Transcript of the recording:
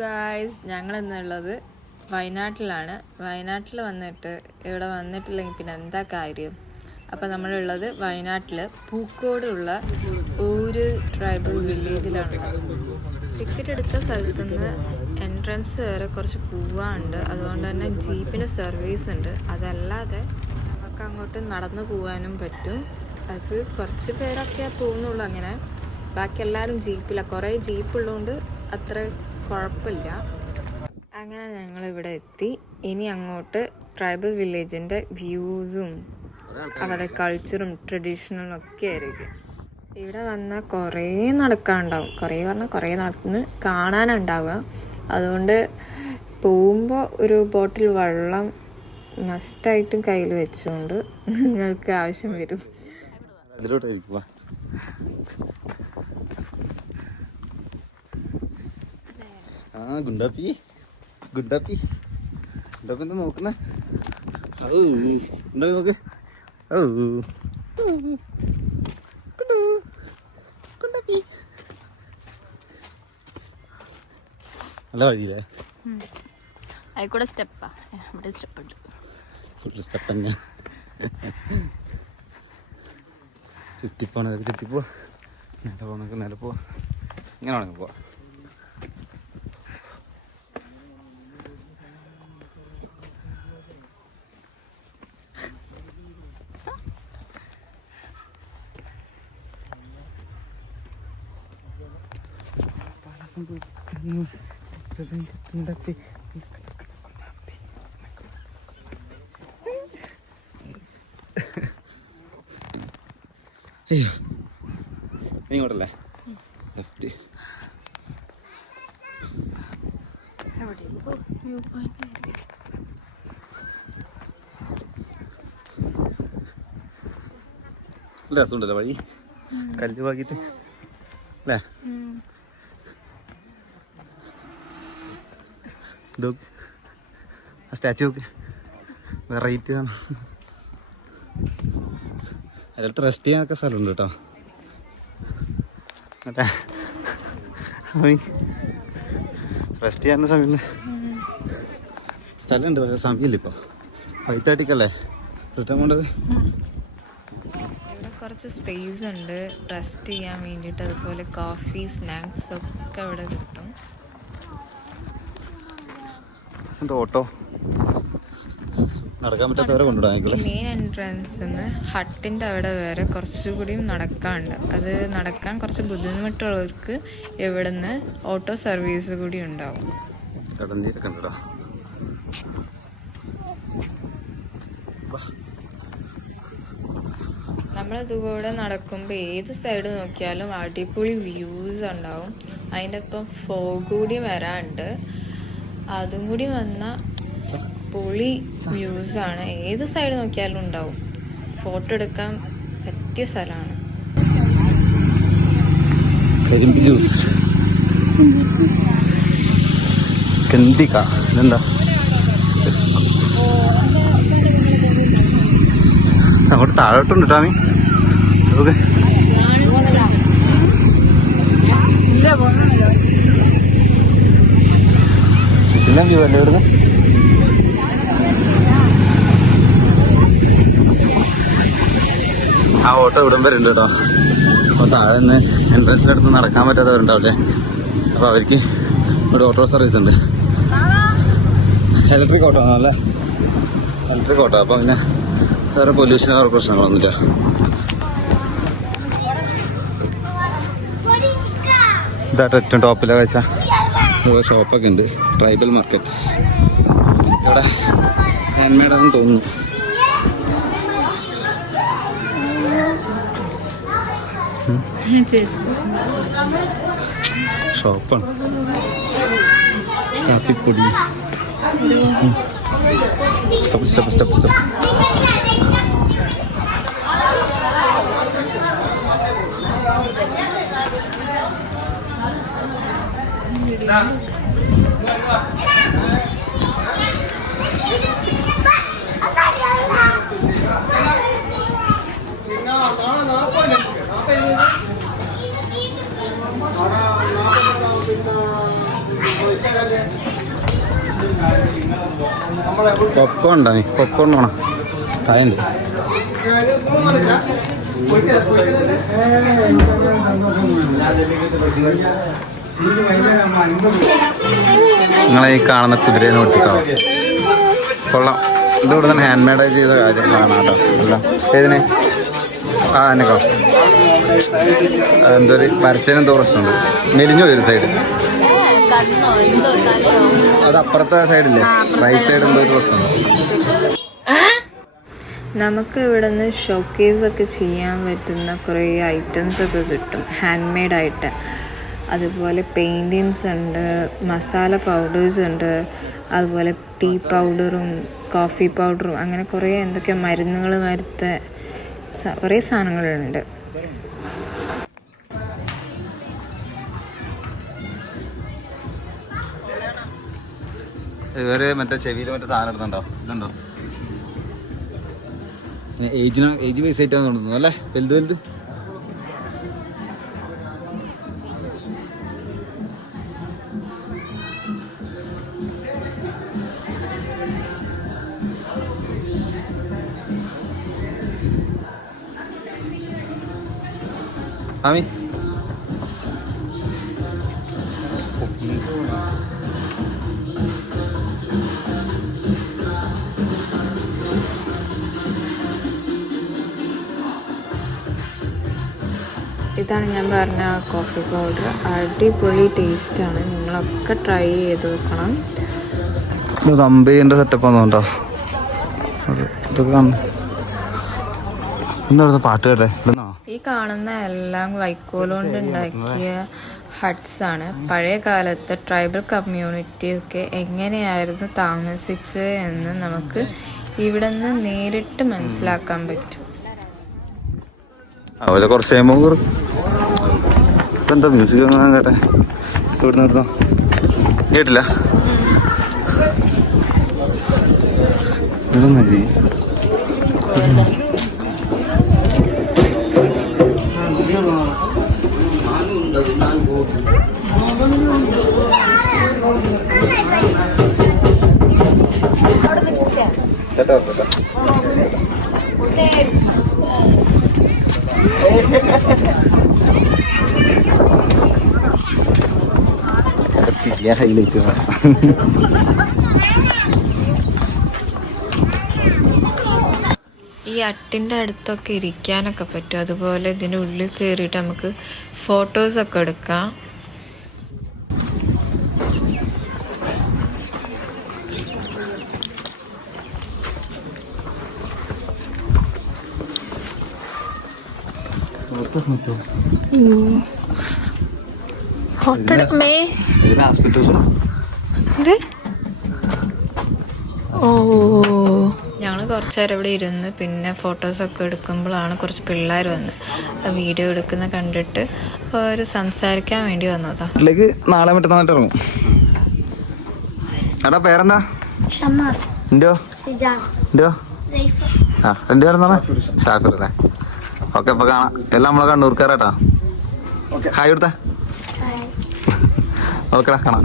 Guys, ഞങ്ങൾ ഇന്നുള്ളത് വയനാട്ടിലാണ്. വയനാട്ടിൽ വന്നിട്ട് ഇവിടെ വന്നിട്ടില്ലെങ്കിൽ പിന്നെ എന്താ കാര്യം? അപ്പോൾ നമ്മളുള്ളത് വയനാട്ടിൽ പൂക്കോടുള്ള ഒരു ട്രൈബൽ വില്ലേജിലാണുള്ളത്. ടിക്കറ്റ് എടുത്ത സ്ഥലത്തു നിന്ന് എൻട്രൻസ് വരെ കുറച്ച് പോവാനുണ്ട്. അതുകൊണ്ട് തന്നെ ജീപ്പിന് സർവീസ് ഉണ്ട്. അതല്ലാതെ നമുക്ക് അങ്ങോട്ട് നടന്നു പോകാനും പറ്റും. അത് കുറച്ച് പേരൊക്കെ പോകുന്നുള്ളൂ. അങ്ങനെ ബാക്കി എല്ലാവരും ജീപ്പിലാണ്. കുറേ ജീപ്പുള്ളതുകൊണ്ട് അത്ര കുഴപ്പമില്ല. അങ്ങനെ ഞങ്ങളിവിടെ എത്തി. ഇനി അങ്ങോട്ട് ട്രൈബൽ വില്ലേജിൻ്റെ വ്യൂസും അവരുടെ കൾച്ചറും ട്രഡീഷണലും ഒക്കെ ആയിരിക്കും. ഇവിടെ വന്നാൽ കുറേ നടക്കാനുണ്ടാവും. കുറേ പറഞ്ഞാൽ കുറേ നടന്ന് കാണാനുണ്ടാവുക. അതുകൊണ്ട് പോകുമ്പോൾ ഒരു ബോട്ടിൽ വെള്ളം മസ്റ്റായിട്ടും കയ്യിൽ വെച്ചുകൊണ്ട് നിങ്ങൾക്ക് ആവശ്യം വരും. ഗുണ്ടാപ്പി ഗുണ്ടാപ്പി ഗുണ്ടാപ്പി എന്താ നോക്കുന്ന? ഉണ്ടാക്കി നോക്ക്. ഗുണ്ടാപ്പി നല്ല വഴിയില്ലേ? ആയിക്കൂടെ സ്റ്റെപ്പാ. ഇവിടെ സ്റ്റെപ്പ് ഉണ്ട്. ഫുൾ സ്റ്റെപ്പ് തന്നെ. ചുറ്റിപ്പോണതൊക്കെ ചുറ്റിപ്പോ. നേരെ പോന്നൊക്കെ നേരെ പോവാ. ഇങ്ങനെ വേണമെങ്കിൽ പോവാ. അയ്യോ, നീ ഇങ്ങോട്ടല്ലേ? ലെഫ്റ്റ്. നല്ല രസമുണ്ടല്ലോ വഴി, കല്ല് പാക്കിട്ട് അല്ലേ? ആ സ്റ്റാച്ചു നോക്ക്, വെറൈറ്റി ആണ്. അതിലടുത്ത് റെസ്റ്റ് ചെയ്യാനൊക്കെ സ്ഥലമുണ്ട് കേട്ടോ. മറ്റേ റെസ്റ്റ് ചെയ്യാൻ സമയമില്ല, സ്ഥലമുണ്ട്. പക്ഷേ സമയമില്ല. ഇപ്പോൾ 5:30 റിട്ടേൺ കൊണ്ടത്. ഇവിടെ കുറച്ച് സ്പേസ് ഉണ്ട് റെസ്റ്റ് ചെയ്യാൻ വേണ്ടിയിട്ട്. അതുപോലെ കോഫി, സ്നാക്സ് ഒക്കെ ഇവിടെ കിട്ടും. എന്താ ഓട്ടോ നടക്കാൻ പറ്റാത്തവരെ കൊണ്ടുവിടാൻ. മെയിൻ എൻട്രൻസ് ഹട്ടിൻ്റെ അവിടെ വരെ കുറച്ചുകൂടിയും നടക്കാനുണ്ട്. അത് നടക്കാൻ കുറച്ച് ബുദ്ധിമുട്ടുള്ളവർക്ക് ഇവിടുന്ന് ഓട്ടോ സർവീസ് കൂടി ഉണ്ടാവും. കടന്തീരൊക്കെ ഉണ്ടോ? നമ്മളിതുകൂടെ നടക്കുമ്പോൾ ഏത് സൈഡ് നോക്കിയാലും അടിപൊളി വ്യൂസ് ഉണ്ടാവും. അതിൻ്റെ ഒപ്പം ഫോഗ് കൂടി വരാനുണ്ട്. അതും കൂടി വന്നാൽ പൊളി വ്യൂസാണ്. ഏത് സൈഡ് നോക്കിയാലും ഉണ്ടാവും. ഫോട്ടോ എടുക്കാൻ പറ്റിയ സ്ഥലമാണ്. കരിമ്പ് ജ്യൂസ് ഇതെന്താ? അങ്ങോട്ട് താഴോട്ടുണ്ട് ടാമി. ഓക്കെ, ഇതിലും വ്യൂ അല്ലേ ഇവിടുന്ന്? ആ ഓട്ടോ ഇവിടം വരെ ഉണ്ട് കേട്ടോ. അപ്പോൾ താഴെ നിന്ന് എൻട്രൻസിനടുത്ത് നടക്കാൻ പറ്റാത്തവരുണ്ടാവില്ലേ, അപ്പോൾ അവർക്ക് ഇവിടെ ഓട്ടോ സർവീസ് ഉണ്ട്. ഇലക്ട്രിക് ഓട്ടോ ആണല്ലേ? Electric auto. അപ്പോൾ പിന്നെ വേറെ പൊല്യൂഷനോ പ്രശ്നങ്ങളൊന്നുമില്ല. ഇതായിട്ട് ഏറ്റവും ടോപ്പിലെ കാഴ്ച. ഇവിടെ ഷോപ്പൊക്കെ ഉണ്ട്. Tribal market. ഇവിടെ ഹാൻഡ്മെയ്ഡാണെന്ന് തോന്നുന്നു. ഷോപ്പാണ്. കാപ്പിപ്പൊടി. Step step step step. Cocoa ഉണ്ടോ? നീ കൊക്കോ ഉണ്ടോണം തായുണ്ട്. നിങ്ങളെ ഈ കാണുന്ന കുതിരയെ ഓടിച്ചിട്ടാവും കൊള്ളാം. ഇത് ഇവിടെ തന്നെ ഹാൻഡ് മെയ്ഡായി ചെയ്ത കാര്യങ്ങളാണ് കേട്ടോ. അല്ല ഏതിനെ എന്നെക്കോ എന്തോ ഒരു വരച്ചതിനെന്തോ പ്രശ്നമുണ്ട്. മെലിഞ്ഞു ഒരു സൈഡ്, അത് അപ്പുറത്തെ സൈഡില്ലേ റൈറ്റ് സൈഡ് എന്തോ ഒരു പ്രശ്നമുണ്ട്. നമുക്ക് ഇവിടെ നിന്ന് ഷോക്കേസൊക്കെ ചെയ്യാൻ പറ്റുന്ന കുറേ ഐറ്റംസൊക്കെ കിട്ടും ഹാൻഡ് മെയ്ഡായിട്ട്. അതുപോലെ പെയിൻറ്റിങ്സ് ഉണ്ട്, മസാല പൗഡേഴ്സ് ഉണ്ട്, അതുപോലെ ടീ പൗഡറും കോഫി പൗഡറും, അങ്ങനെ കുറേ എന്തൊക്കെ മരുന്നുകൾ വരുത്ത കുറേ സാധനങ്ങളുണ്ട്. ഇവര് മറ്റേ ചെവിയിൽ മറ്റേ സാധനം എടുത്തുണ്ടോ? ഇതുണ്ടോ? ഏജ് ബേസ് ആയിട്ടാണ് തോന്നുന്നു അല്ലേ? വലുത് വലുത് ആമി ഇതാണ് ഞാൻ പറഞ്ഞ കോഫി പൗഡർ. അടിപൊളി ടേസ്റ്റാണ്, നിങ്ങളൊക്കെ ട്രൈ ചെയ്ത് നോക്കണം. അമ്പേൻ്റെ സെറ്റപ്പാന്ന് കേട്ടോ. ഇതൊക്കെ എന്താ പാട്ട് കേട്ടെ? ഈ കാണുന്ന എല്ലാം വൈക്കോൽ കൊണ്ട് ഉണ്ടാക്കിയ ഹട്ട്സ് ആണ്. പഴയ കാലത്ത് ട്രൈബൽ കമ്മ്യൂണിറ്റിയൊക്കെ എങ്ങനെയായിരുന്നു താമസിച്ചത് എന്ന് നമുക്ക് ഇവിടെ നിന്ന് നേരിട്ട് മനസ്സിലാക്കാൻ പറ്റും. അവരെ കുറച്ച് കഴിയുമ്പോൾ എന്താ മ്യൂസിക് കേട്ടെ? ഇവിടുന്ന് ഇവിടുന്ന് കേട്ടില്ല? ഇവിടുന്ന് കേട്ടോ കേട്ടോ. ഹൈലൈറ്റ് ഈ അട്ടിൻ്റെ അടുത്തൊക്കെ ഇരിക്കാനൊക്കെ പറ്റും. അതുപോലെ ഇതിൻ്റെ ഉള്ളിൽ കയറിയിട്ട് നമുക്ക് ഫോട്ടോസൊക്കെ എടുക്കാം. ഞങ്ങൾ കുറച്ച് നേരം ഇവിടെ ഇരുന്ന് പിന്നെ ഫോട്ടോസൊക്കെ എടുക്കുമ്പോഴാണ് കുറച്ച് പിള്ളേർ വന്ന് വീഡിയോ എടുക്കുന്ന കണ്ടിട്ട് അവർ സംസാരിക്കാൻ വേണ്ടി വന്നതാ. വീട്ടിലേക്ക് നാളെ മറ്റന്നാളായിട്ട് ഇറങ്ങും. എടാ പേരെന്താ? എന്തോ എന്തോ ആ എൻ്റെ പേരെന്താണ്? ഷാഫിർ അല്ലേ? ഓക്കെ, അപ്പൊ കാണാം. എല്ലാം നമ്മളെ കണ്ണൂർക്കാരാട്ടാ. ഹായ് കൊടുത്തേ. ഓക്കെടാ, കാണാം.